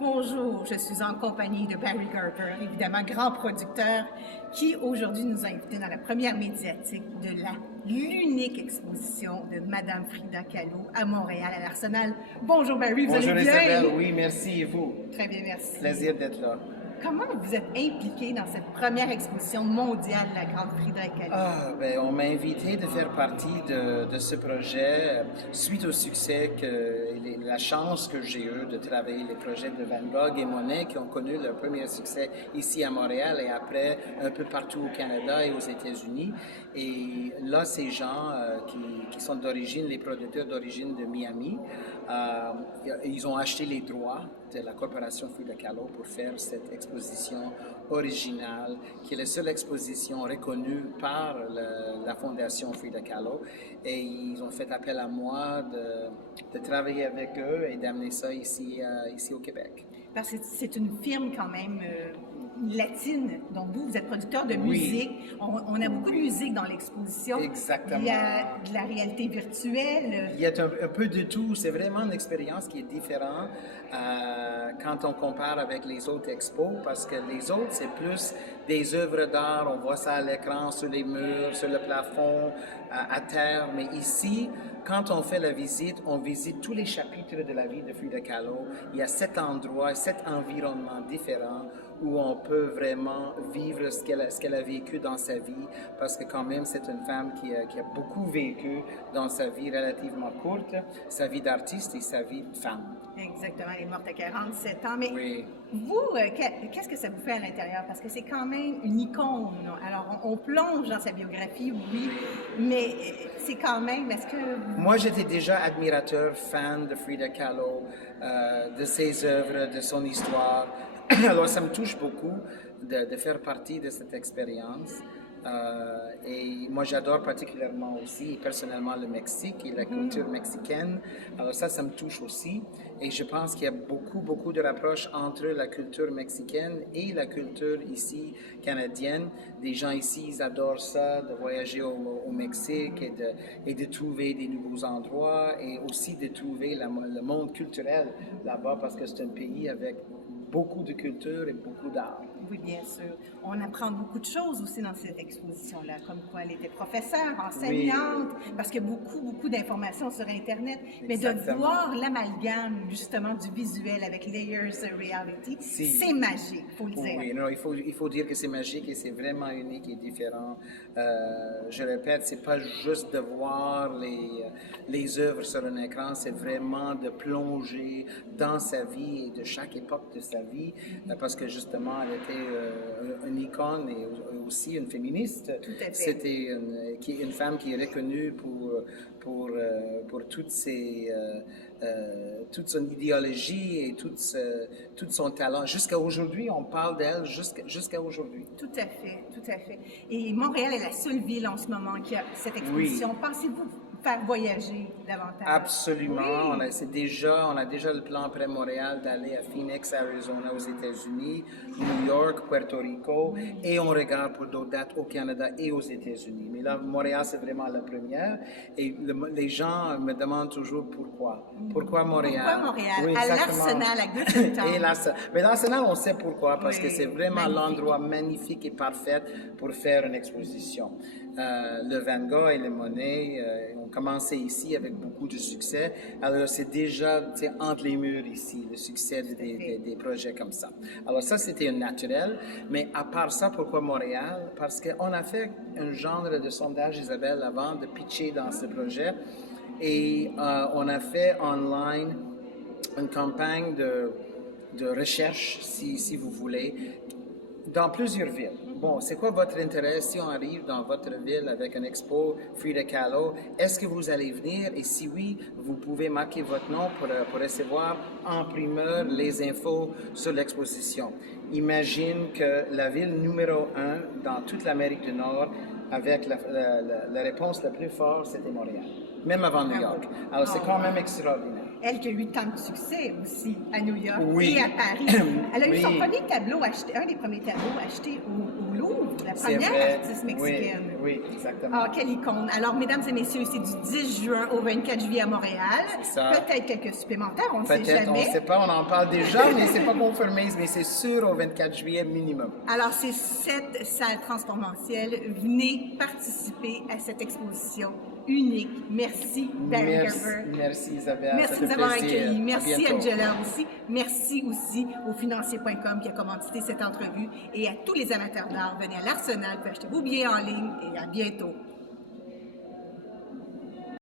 Bonjour, je suis en compagnie de Barry Garber, évidemment grand producteur, qui aujourd'hui nous a invités dans la première médiatique de l'unique exposition de Madame Frida Kahlo à Montréal, à l'Arsenal. Bonjour Barry, vous allez bien? Bonjour Isabelle, oui, merci, et vous? Très bien, merci. Plaisir d'être là. Comment vous êtes impliqué dans cette première exposition mondiale de la grande Frida Kahlo? On m'a invité de faire partie de ce projet suite au succès la chance que j'ai eue de travailler les projets de Van Gogh et Monet qui ont connu leur premier succès ici à Montréal et après un peu partout au Canada et aux États-Unis. Et là, ces gens qui sont d'origine, les producteurs d'origine de Miami, ils ont acheté les droits de la corporation Frida Kahlo pour faire cette exposition originale, qui est la seule exposition reconnue par la fondation Frida Kahlo. Et ils ont fait appel à moi de travailler avec eux et d'amener ça ici au Québec. Parce que c'est une firme quand même latine, donc vous êtes producteur de musique. Oui. On a beaucoup de musique dans l'exposition. Exactement. Il y a de la réalité virtuelle. Il y a un peu de tout. C'est vraiment une expérience qui est différente quand on compare avec les autres expos, parce que les autres, c'est plus des œuvres d'art. On voit ça à l'écran, sur les murs, sur le plafond, à terre. Mais ici, quand on fait la visite, on visite tous les chapitres de la vie de Frida Kahlo. Il y a 7 endroits, 7 environnements différents où on peut vraiment vivre ce qu'elle a vécu dans sa vie, parce que quand même, c'est une femme qui a beaucoup vécu dans sa vie relativement courte, sa vie d'artiste et sa vie de femme. Exactement, elle est morte à 47 ans. Mais oui. Vous, qu'est-ce que ça vous fait à l'intérieur? Parce que c'est quand même une icône. Alors, on plonge dans sa biographie, oui, mais c'est quand même, est-ce que... Moi, j'étais déjà admirateur, fan de Frida Kahlo, de ses œuvres, de son histoire. Alors, ça me touche beaucoup de faire partie de cette expérience. Et moi, j'adore particulièrement aussi, personnellement, le Mexique et la culture mexicaine. Alors ça me touche aussi. Et je pense qu'il y a beaucoup de rapproches entre la culture mexicaine et la culture ici canadienne. Des gens ici, ils adorent ça, de voyager au Mexique et de trouver des nouveaux endroits et aussi de trouver le monde culturel là-bas, parce que c'est un pays avec beaucoup de culture et beaucoup d'art. Oui, bien sûr. On apprend beaucoup de choses aussi dans cette exposition-là, comme quoi elle était professeure, enseignante, parce qu'il y a beaucoup d'informations sur Internet, mais de voir l'amalgame, justement, du visuel avec Layers Reality, c'est magique, il faut le dire. Oui, non, il faut dire que c'est magique et c'est vraiment unique et différent. Je répète, c'est pas juste de voir les œuvres sur un écran, c'est vraiment de plonger dans sa vie et de chaque époque de sa vie, parce que justement, elle était une icône et aussi une féministe. Tout à fait. C'était une femme qui est reconnue pour toute son idéologie et tout son talent. Jusqu'à aujourd'hui, on parle d'elle jusqu'à aujourd'hui. Tout à fait. Et Montréal est la seule ville en ce moment qui a cette exposition. Oui. Pensez-vous faire voyager davantage? Absolument. Oui. On a déjà le plan après Montréal d'aller à Phoenix, Arizona, aux États-Unis, New York, Puerto Rico, et on regarde pour d'autres dates au Canada et aux États-Unis. Mais là, Montréal, c'est vraiment la première. Et les gens me demandent toujours pourquoi. Pourquoi Montréal? Pourquoi Montréal? Oui, à l'Arsenal, à Goodson. Mais l'Arsenal, on sait pourquoi, parce que c'est vraiment magnifique. l'endroit magnifique et parfait pour faire une exposition. Le Van Gogh et le Monet ont commencé ici avec beaucoup de succès. Alors, c'est déjà entre les murs ici, le succès des projets comme ça. Alors, ça, c'était un naturel. Mais à part ça, pourquoi Montréal? Parce qu'on a fait un genre de sondage, Isabelle, avant de pitcher dans ce projet. Et on a fait online une campagne de recherche, si vous voulez, dans plusieurs villes. Bon, c'est quoi votre intérêt si on arrive dans votre ville avec un expo Frida Kahlo? Est-ce que vous allez venir? Et si oui, vous pouvez marquer votre nom pour recevoir en primeur les infos sur l'exposition. Imagine que la ville numéro 1 dans toute l'Amérique du Nord, avec la réponse la plus forte, c'était Montréal, même avant New York. Alors, c'est quand même extraordinaire. Elle qui a eu tant de succès aussi à New York Oui. et à Paris. Elle a eu Oui. son premier tableau acheté, un des premiers tableaux achetés au Louvre, la C'est première vrai. artiste mexicaine. Oui, exactement. Ah, quelle icône. Alors, mesdames et messieurs, c'est du 10 juin au 24 juillet à Montréal. C'est ça. Peut-être quelques supplémentaires, on ne sait Peut-être, on jamais. ne sait pas, on en parle déjà, mais c'est pas confirmé, mais c'est sûr au 24 juillet minimum. Alors, c'est cette salle transformatielle. Venez participer à cette exposition unique. Merci, Barry Gerber. Merci Isabelle. Merci ça de nous fait avoir plaisir. accueillis. À Merci, bientôt. Angela, aussi. Merci aussi au financier.com qui a commandité cette entrevue. Et à tous les amateurs d'art, venez à l'Arsenal pour acheter vos billets en ligne et à bientôt.